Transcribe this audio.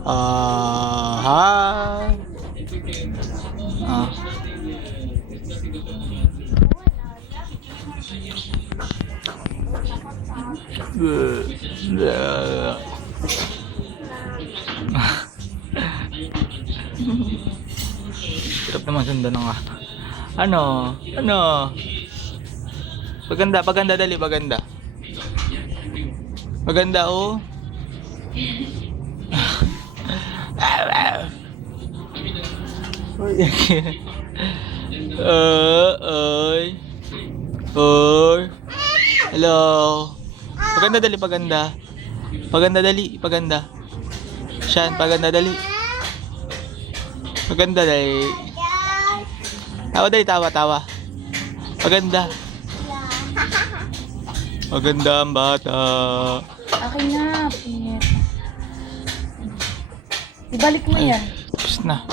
Hi. Ah. Hirap naman sundan ng ano? Paganda, paganda, dali, paganda. Maganda, oh. Oy. Oy. Oy. Hello. Paganda, dali, paganda. Paganda, dali, paganda. Shan, paganda, dali. Paganda, dali. Tawa, dali, tawa, tawa. Paganda. Maganda ang bata. Akin na, Pit. Ibalik mo yan. Tapos na.